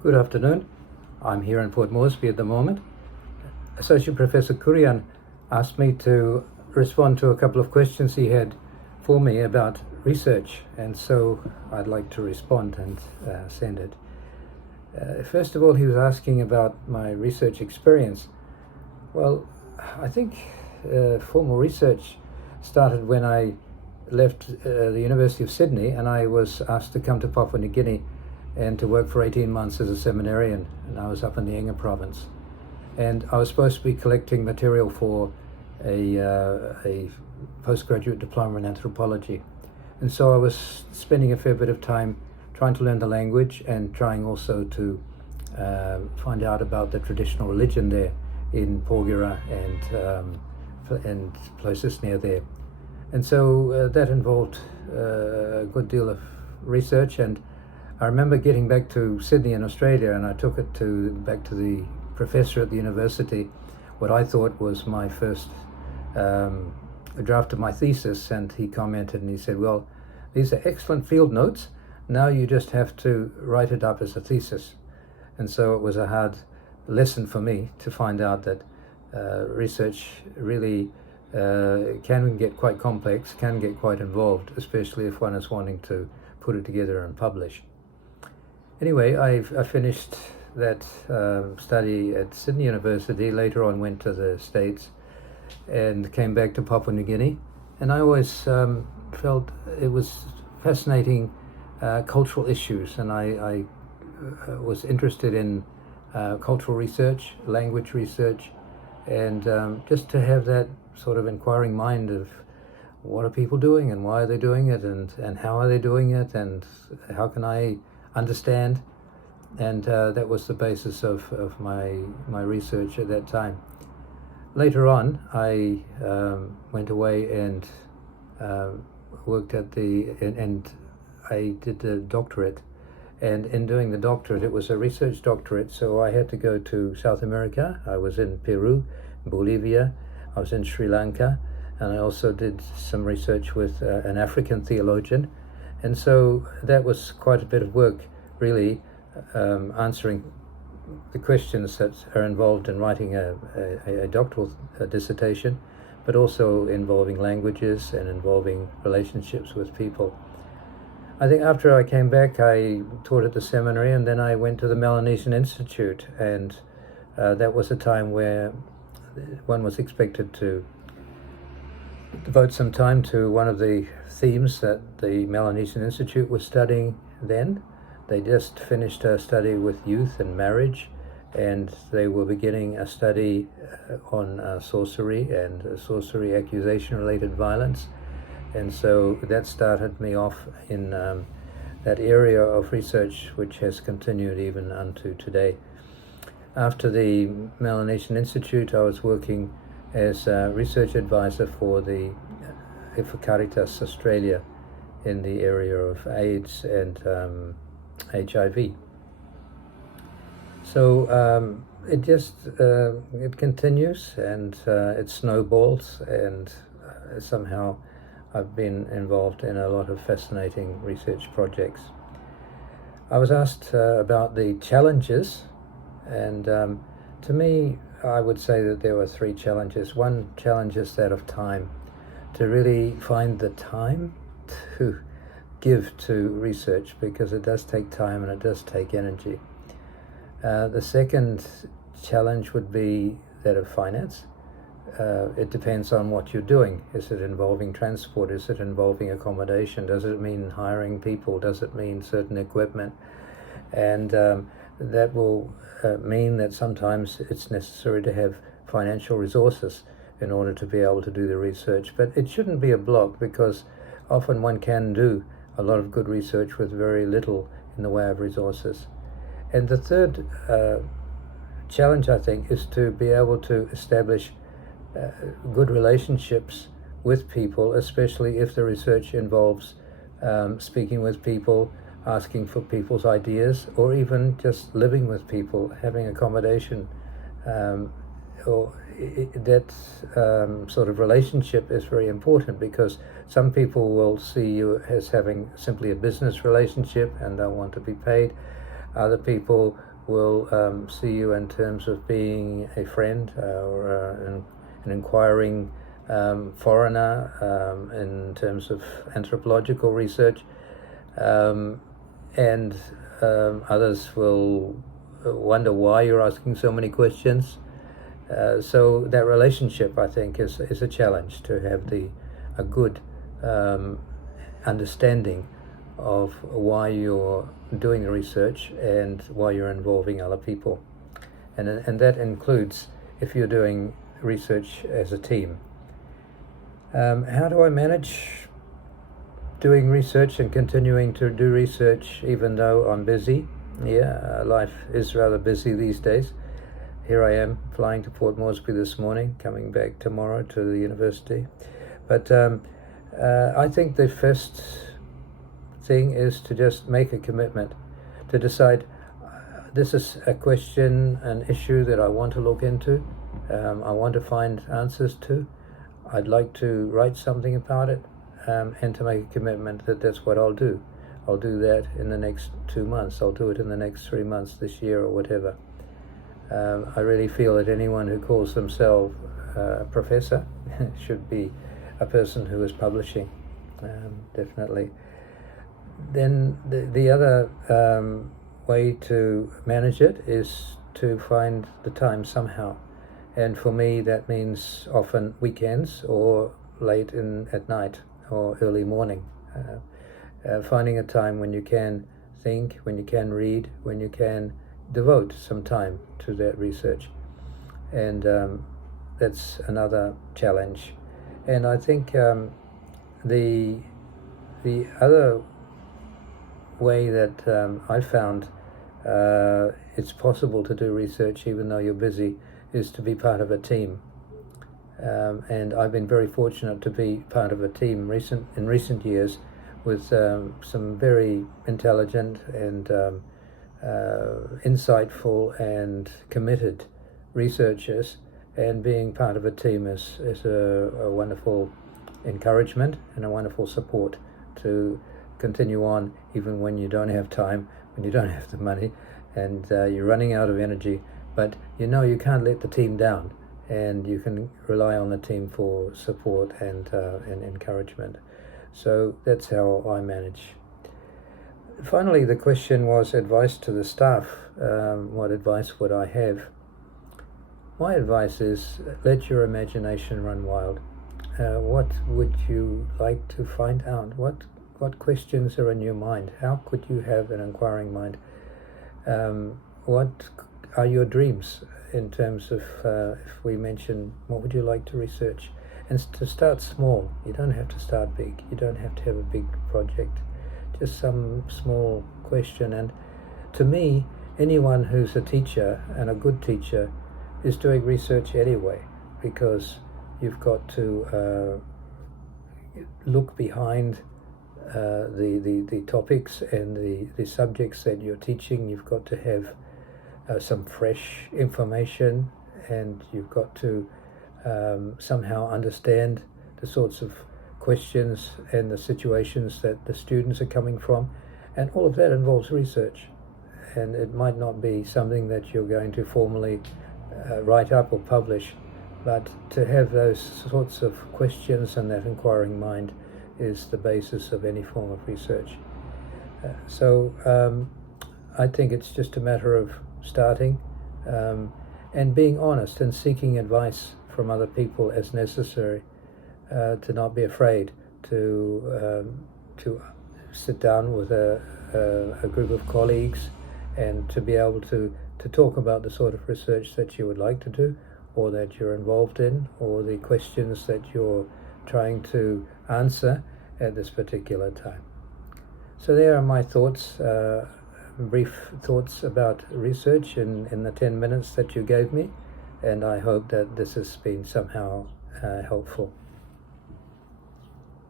Good afternoon. I'm here in Port Moresby at the moment. Associate Professor Kurian asked me to respond to a couple of questions he had for me about research, and so I'd like to respond and send it. First of all, he was asking about my research experience. Well, I think formal research started when I left the University of Sydney, and I was asked to come to Papua New Guinea and to work for 18 months as a seminarian, and I was up in the Inga province. And I was supposed to be collecting material for a postgraduate diploma in anthropology. And so I was spending a fair bit of time trying to learn the language and trying also to find out about the traditional religion there in Porgera and places near there. And so that involved a good deal of research, and I remember getting back to Sydney in Australia, and I took it back to the professor at the university, what I thought was my first draft of my thesis, and he commented and he said, well, these are excellent field notes, now you just have to write it up as a thesis. And so it was a hard lesson for me to find out that research really can get quite complex, can get quite involved, especially if one is wanting to put it together and publish. Anyway, I finished that study at Sydney University, later on went to the States and came back to Papua New Guinea. And I always felt it was fascinating cultural issues, and I was interested in cultural research, language research, and just to have that sort of inquiring mind of what are people doing and why are they doing it, and how are they doing it, and how can I understand. And that was the basis of my research at that time. Later on, I went away and worked at and I did a doctorate. And in doing the doctorate, it was a research doctorate, so I had to go to South America. I was in Peru, Bolivia, I was in Sri Lanka, and I also did some research with an African theologian. And so that was quite a bit of work, really, answering the questions that are involved in writing a doctoral dissertation, but also involving languages and involving relationships with people. I think after I came back, I taught at the seminary, and then I went to the Melanesian Institute, and that was a time where one was expected to devote some time to one of the themes that the Melanesian Institute was studying then. They just finished a study with youth and marriage, and they were beginning a study on sorcery and sorcery accusation-related violence. And so that started me off in that area of research, which has continued even unto today. After the Melanesian Institute, I was working as a research advisor for Caritas Australia in the area of AIDS and HIV. So it just it continues, and it snowballs, and somehow I've been involved in a lot of fascinating research projects. I was asked about the challenges, and to me, I would say that there were three challenges. One challenge is that of time, to really find the time to give to research, because it does take time and it does take energy. The second challenge would be that of finance. It depends on what you're doing. Is it involving transport? Is it involving accommodation? Does it mean hiring people? Does it mean certain equipment? And that will mean that sometimes it's necessary to have financial resources in order to be able to do the research. But it shouldn't be a block, because often one can do a lot of good research with very little in the way of resources. And the third challenge, I think, is to be able to establish good relationships with people, especially if the research involves speaking with people, asking for people's ideas, or even just living with people, having accommodation. That sort of relationship is very important, because some people will see you as having simply a business relationship and they'll want to be paid. Other people will see you in terms of being a friend or an inquiring foreigner in terms of anthropological research, and others will wonder why you're asking so many questions. So that relationship, I think, is a challenge, to have a good understanding of why you're doing the research and why you're involving other people. And that includes if you're doing research as a team. How do I manage doing research and continuing to do research even though I'm busy? Yeah, life is rather busy these days. Here I am flying to Port Moresby this morning, coming back tomorrow to the university. But I think the first thing is to just make a commitment, to decide this is a question, an issue that I want to look into, I want to find answers to, I'd like to write something about it, and to make a commitment that that's what I'll do. I'll do that in the next 2 months, I'll do it in the next 3 months, this year, or whatever. I really feel that anyone who calls themselves a professor should be a person who is publishing, definitely. Then the other way to manage it is to find the time somehow. And for me, that means often weekends or late at night or early morning. Finding a time when you can think, when you can read, when you can devote some time to that research. And that's another challenge. And I think the other way that I found it's possible to do research even though you're busy is to be part of a team. And I've been very fortunate to be part of a team in recent years with some very intelligent and insightful and committed researchers, and being part of a team is a wonderful encouragement and a wonderful support to continue on even when you don't have time, when you don't have the money, and you're running out of energy. But you know you can't let the team down, and you can rely on the team for support and encouragement. So that's how I manage. Finally, the question was advice to the staff. What advice would I have? My advice is let your imagination run wild. What would you like to find out? What questions are in your mind? How could you have an inquiring mind? What are your dreams in terms of, if we mention, what would you like to research? And to start small. You don't have to start big. You don't have to have a big project. Just some small question. And to me, anyone who's a teacher, and a good teacher, is doing research anyway, because you've got to look behind the topics and the subjects that you're teaching. You've got to have some fresh information, and you've got to somehow understand the sorts of questions and the situations that the students are coming from, and all of that involves research. And it might not be something that you're going to formally write up or publish, but to have those sorts of questions and that inquiring mind is the basis of any form of research. So I think it's just a matter of starting and being honest and seeking advice from other people as necessary, to not be afraid to sit down with a group of colleagues and to be able to talk about the sort of research that you would like to do, or that you're involved in, or the questions that you're trying to answer at this particular time. So there are my thoughts, brief thoughts about research in the 10 minutes that you gave me, and I hope that this has been somehow helpful.